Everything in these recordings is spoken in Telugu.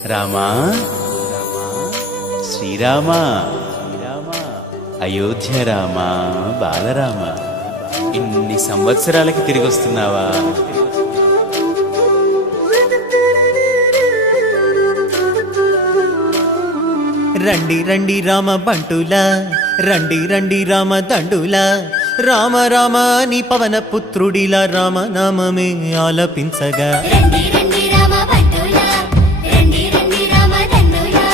రామా శ్రీరామా అయోధ్య రామా బాలరామ ఇన్ని సంవత్సరాలకి తిరిగి వస్తున్నావా? రండి రండి రామ బంటులా, రండి రండి రామ దండులా, రామ రామ నీ పవన పుత్రుడిలా రామనామమే ఆలపించగా. రండి రండి రామ బంటులా, రండి రండి రామ దండులా,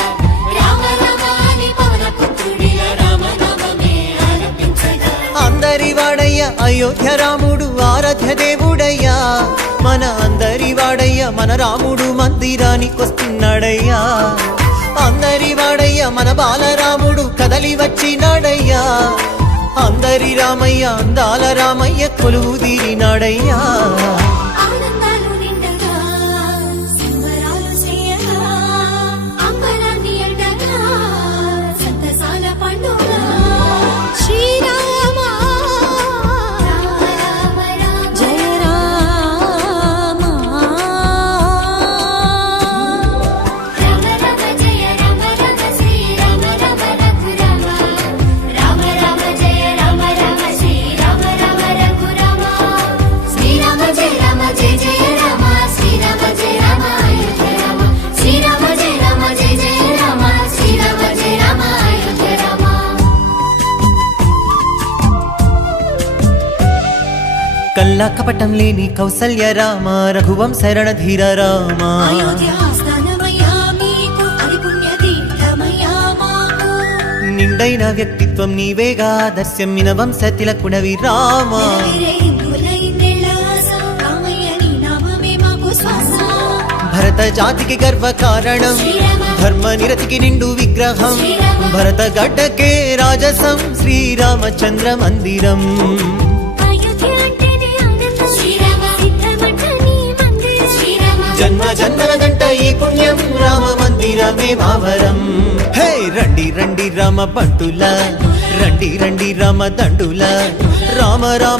రామ రామ నీ పవన పుత్రుడిలా రామనామమే ఆలపించగా. అందరి వాడయ్య అయోధ్య రాముడు ఆరాధ్య దేవుడయ్యా, మన అందరి వాడయ్య మన రాముడు మందిరానికొస్తున్నాడయ్యా. అందరి వాడయ్య మన బాలరాముడు కదలి వచ్చినాడయ్యా, అందరి రామయ్య అందాల రామయ్య కొలువు తీరినాడయ్యా. ఆనందాలు నిండగా సంబరాలు చేయగా, అంబరాన్ని అండగా సంతసాల పండుగ. శ్రీరామ రామ రామ రామ జయ రామ, రామ రామ జయ రామ రామ శ్రీరామ రామ రఘురామ, రామ రామ జయ రామ రామ శ్రీరామ రామ రఘురామ, శ్రీరామ జయ రామ జయ జయ రామ, శ్రీరామ జయ రామ అయోధ్య రామ, శ్రీరామ జయ రామ జయ జయ రామ, శ్రీరామ జయ రామ అయోధ్య రామ. కల్లా కపటం లేని కౌసల్య రామ, రఘువంశ రణధీర రామ. అయోధ్య ఆస్థానమయ్యా మీకు, అది పుణ్య తీర్థమయ్యా మాకు. నిండైన వ్యక్తిత్వం నీవేగా, దర్శమ్మిన వంశ తిలకుడవి రామ. నెరవేరే ఇందుల ఇందెళ్ళ ఆశ, రామయ్య నీ నామమే మాకు శ్వాస. భరత జాతికి గర్వ కారణం, శ్రీరామ ధర్మ నిరతికి నిండు విగ్రహం, శ్రీరామ భరత గడ్డకే రాజసం శ్రీరామచంద్ర మందిరం. అయోధ్య అంటేనే ఆనందం, శ్రీరామ సిద్ధమంట నీ మందిరం. శ్రీరామ జన్మ జన్మల గంట ఈ పుణ్యం, రామ మందిరమే మావరం. హే రండి రండి రామ బంటులా, రండి రండి రామ దండులా, రామ రామ